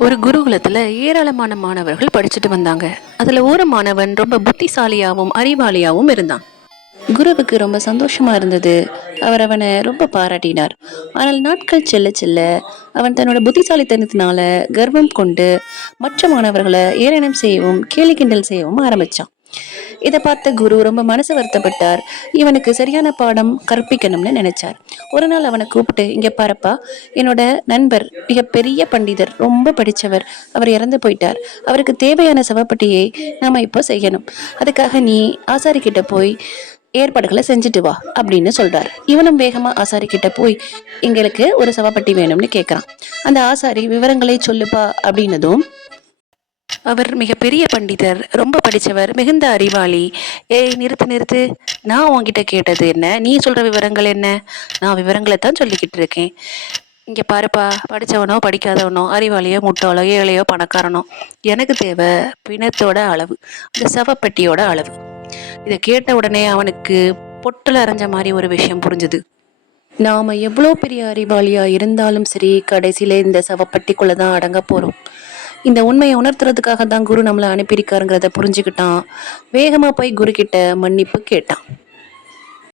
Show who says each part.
Speaker 1: ஒரு குருகுலத்தில் ஏராளமான மாணவர்கள் படிச்சுட்டு வந்தாங்க. அதில் ஒரு மாணவன் ரொம்ப புத்திசாலியாகவும் அறிவாளியாகவும் இருந்தான். குருவுக்கு ரொம்ப சந்தோஷமா இருந்தது. அவர் அவனை ரொம்ப பாராட்டினார். ஆனால் நாட்கள் செல்ல செல்ல அவன் தன்னோட புத்திசாலித்தனத்தினால கர்வம் கொண்டு மற்ற மாணவர்களை ஏளனம் செய்யவும் கேலி கிண்டல் செய்யவும் ஆரம்பிச்சான். இதை பார்த்த குரு ரொம்ப மனசு வருத்தப்பட்டார். இவனுக்கு சரியான பாடம் கற்பிக்கணும்னு நினைச்சார். ஒரு நாள் அவனை கூப்பிட்டு இங்க பாருப்பா என்னோட நண்பர் மிக பெரிய பண்டிதர் ரொம்ப படித்தவர் அவர் இறந்து போயிட்டார். அவருக்கு தேவையான சவப்பட்டியை நாம இப்போ செய்யணும். அதுக்காக நீ ஆசாரி கிட்ட போய் ஏற்பாடுகளை செஞ்சுட்டு வா அப்படின்னு சொல்றார். இவனும் வேகமா ஆசாரி கிட்ட போய் எங்களுக்கு ஒரு சவப்பட்டி வேணும்னு கேட்கறான் அந்த ஆசாரி விவரங்களை சொல்லுப்பா அப்படின்னதும் அவர் மிகப்பெரிய பண்டிதர் ரொம்ப படித்தவர் மிகுந்த அறிவாளி. ஏய் நிறுத்து நிறுத்து. நான் உன்கிட்ட கேட்டது என்ன? நீ சொல்கிற விவரங்கள் என்ன? நான் விவரங்களை தான் சொல்லிக்கிட்டு இருக்கேன். இங்கே பாருப்பா படித்தவனோ படிக்காதவனோ அறிவாளியோ முட்டாளோ ஏழையோ பணக்காரனோ எனக்கு தேவை பிணத்தோட அளவு இந்த சவப்பெட்டியோட அளவு. இதை கேட்ட உடனே அவனுக்கு பொட்டில் அரைஞ்ச மாதிரி ஒரு விஷயம் புரிஞ்சுது. நாம் எவ்வளோ பெரிய அறிவாளியாக இருந்தாலும் சரி கடைசியில் இந்த சவப்பட்டிக்குள்ளே தான் அடங்க போகிறோம் இந்த உண்மையை உணர்த்துறதுக்காக தான் குரு நம்மளை அனுப்பியிருக்காருங்கிறத புரிஞ்சுக்கிட்டான். வேகமாக போய் குரு கிட்ட மன்னிப்பு கேட்டான்.